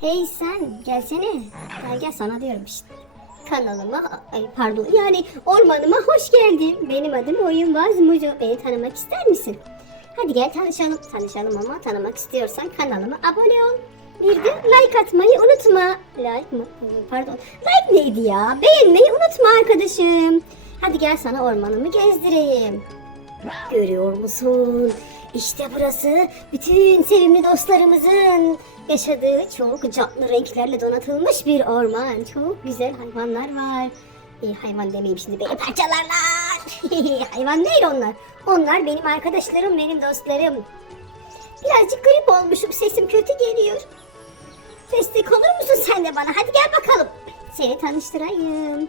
Hey sen gelsene. Gel gel sana diyorum işte. Kanalıma, pardon yani ormanıma hoş geldin. Benim adım Oyunbaz Mucu. Beni tanımak ister misin? Hadi gel tanışalım. Tanışalım ama tanımak istiyorsan kanalıma abone ol. Bir de like atmayı unutma. Like mı? Pardon. Like neydi ya? Beğenmeyi unutma arkadaşım. Hadi gel sana ormanımı gezdireyim. Görüyor musun? İşte burası bütün sevimli dostlarımızın yaşadığı çok canlı renklerle donatılmış bir orman. Çok güzel hayvanlar var. E, hayvan demeyeyim şimdi beni parçalarlar. hayvan değil onlar. Onlar benim arkadaşlarım, benim dostlarım. Birazcık grip olmuşum, sesim kötü geliyor. Destek olur musun sen de bana? Hadi gel bakalım. Seni tanıştırayım.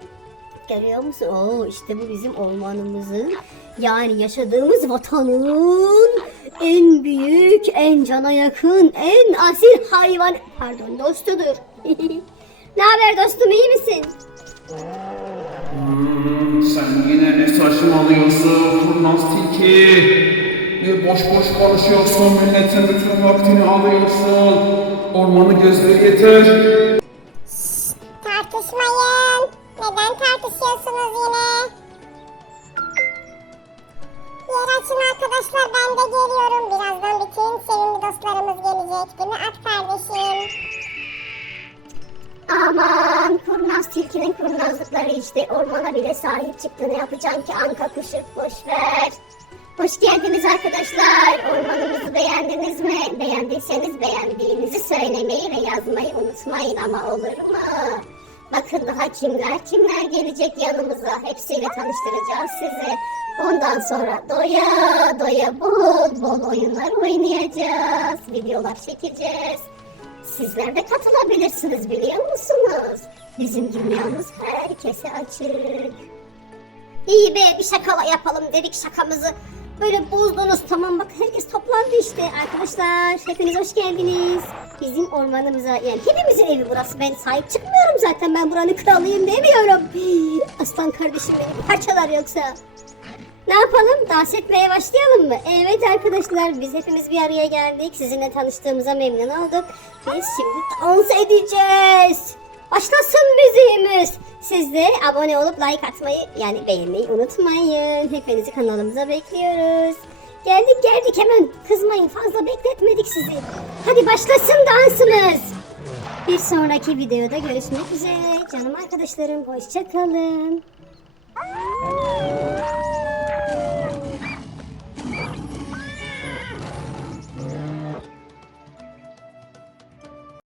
Görüyor musun? Oo işte bu bizim ormanımızın yani yaşadığımız vatanın en büyük, en cana yakın, en asil hayvan pardon dostudur. ne haber dostum iyi misin? Hmm, sen yine ne saçmalıyorsun kurnaz tilki? Ne boş boş konuşuyorsun, milletin bütün vaktini alıyorsun. Ormanı gezdir yeter. Tartışmayın. Neden tartışıyorsunuz yine? Arkadaşlar ben de geliyorum. Birazdan bütün sevimli dostlarımız gelecek. Değil mi at kardeşim? Aman kurnaz tilkinin kurnazlıkları işte ormana bile sahip çıktı ne yapacaksın ki anka kuşu boş ver. Hoş geldiniz arkadaşlar. Ormanımızı beğendiniz mi? Beğendiyseniz beğendiğinizi söylemeyi ve yazmayı unutmayın ama olur mu? Bakın daha kimler kimler gelecek yanımıza. Hepsiyle tanıştıracağız sizi. Ondan sonra doya doya bol bol oyunlar oynayacağız. Videolar çekeceğiz. Sizler de katılabilirsiniz biliyor musunuz? Bizim dünyamız herkese açık. İyi be bir şaka yapalım dedik şakamızı. Böyle bozdunuz tamam bak herkes toplandı işte arkadaşlar. Hepiniz hoş geldiniz. Bizim ormanımıza yani hepimizin evi burası. Ben sahip çıkmıyorum zaten ben buranın kralıyım demiyorum. Aslan kardeşim beni parçalar yoksa. Ne yapalım? Dans etmeye başlayalım mı? Evet arkadaşlar biz hepimiz bir araya geldik. Sizinle tanıştığımıza memnun olduk. Biz şimdi dans edeceğiz. Başlasın müziğimiz. Siz de abone olup like atmayı yani beğenmeyi unutmayın. Hepinizi kanalımıza bekliyoruz. Geldik geldik hemen kızmayın fazla bekletmedik sizi. Hadi başlasın dansımız. Bir sonraki videoda görüşmek üzere. Canım arkadaşlarım hoşçakalın.